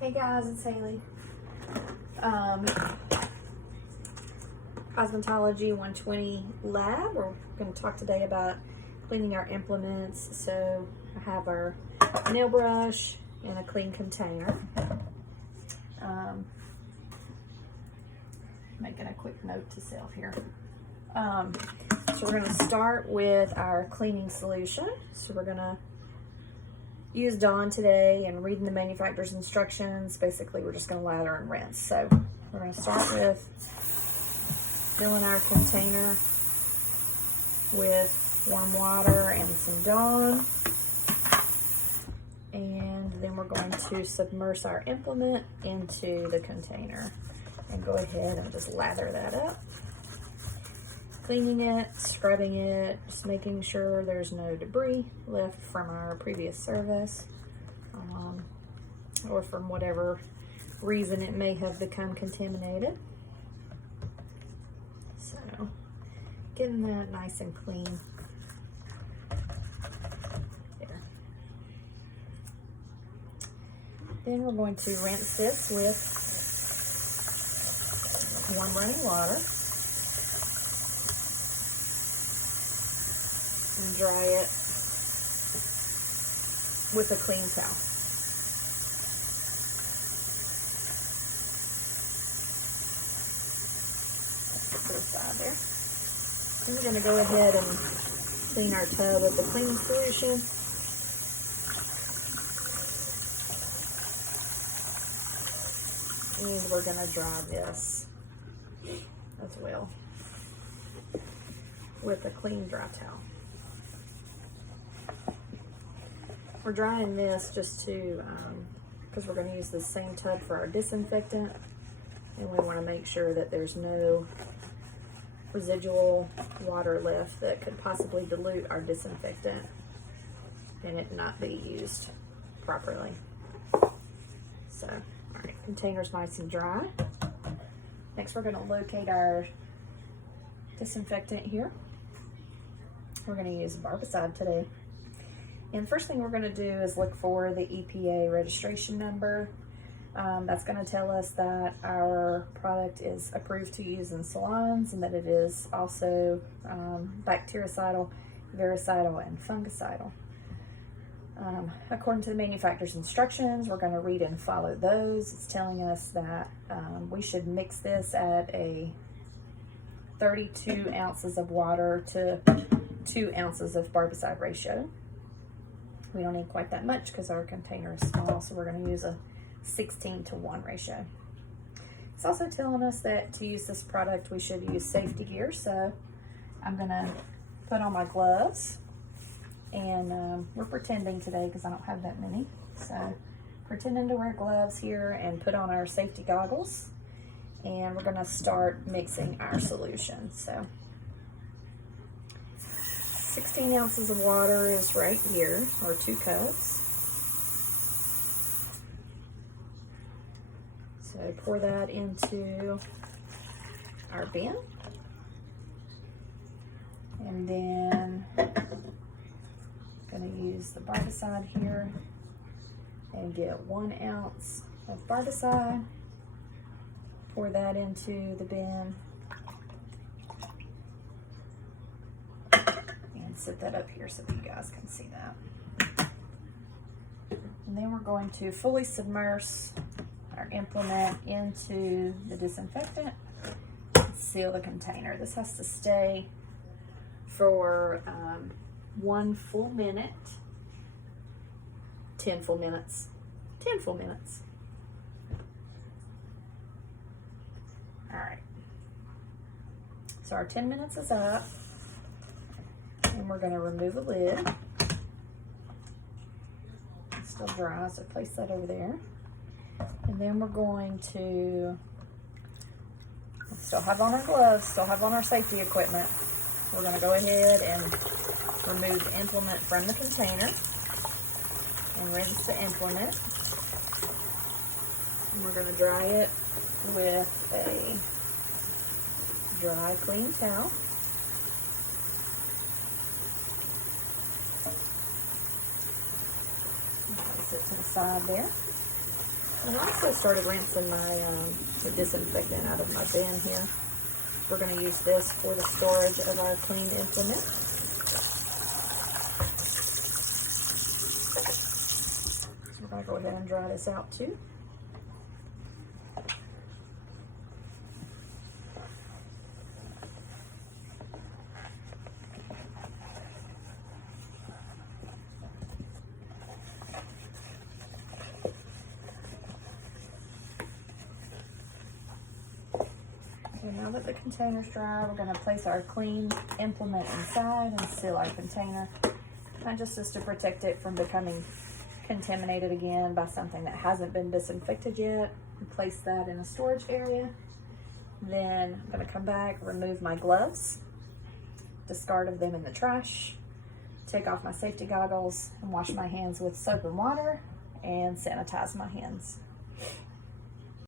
Hey guys, it's Haley. Cosmetology 120 Lab. We're going to talk today about cleaning our implements. So I have our nail brush in a clean container. Making a quick note to self here. So we're going to start with our cleaning solution. So we're going to use Dawn today and reading the manufacturer's instructions. Basically, we're just going to lather and rinse. So we're going to start with filling our container with warm water and some Dawn. And then we're going to submerge our implement into the container and go ahead and just lather that up. Cleaning it, scrubbing it, just making sure there's no debris left from our previous service, or from whatever reason it may have become contaminated. So, getting that nice and clean. There. Then we're going to rinse this with warm running water. And dry it with a clean towel. To the side there. Then we're going to go ahead and clean our tub with the cleaning solution. And we're going to dry this as well with a clean dry towel. We're drying this just to, because we're going to use the same tub for our disinfectant, and we want to make sure that there's no residual water left that could possibly dilute our disinfectant and it not be used properly. So, all right, container's nice and dry. Next, we're going to locate our disinfectant here. We're going to use barbicide today. And the first thing we're going to do is look for the EPA registration number. That's going to tell us that our product is approved to use in salons and that it is also bactericidal, virucidal, and fungicidal. According to the manufacturer's instructions, we're going to read and follow those. It's telling us that we should mix this at a 32 ounces of water to 2 ounces of barbicide ratio. We don't need quite that much because our container is small, so we're going to use a 16:1 ratio. It's also telling us that to use this product, we should use safety gear. So I'm going to put on my gloves, and we're pretending today because I don't have that many. So pretending to wear gloves here and put on our safety goggles, and we're going to start mixing our solution. So 16 ounces of water is right here, or 2 cups. So pour that into our bin. And then I'm going to use the barbicide here and get 1 ounce of barbicide. Pour that into the bin. Set that up here so that you guys can see that. And then we're going to fully submerge our implement into the disinfectant and seal the container. This has to stay for 1 full minute, 10 full minutes, 10 full minutes. All right. So our 10 minutes is up. And we're going to remove the lid. It's still dry, so place that over there. And then we're going to still have on our gloves, still have on our safety equipment. We're going to go ahead and remove the implement from the container and rinse the implement. And we're going to dry it with a dry, clean towel. Sit to the side there. And I also started rinsing my the disinfectant out of my bin here. We're going to use this for the storage of our clean implement. So we're going to go ahead and dry this out too. So now that the container's dry, we're going to place our clean implement inside and seal our container. Not just to protect it from becoming contaminated again by something that hasn't been disinfected yet. Place that in a storage area. Then I'm going to come back, remove my gloves, discard of them in the trash, take off my safety goggles, and wash my hands with soap and water and sanitize my hands.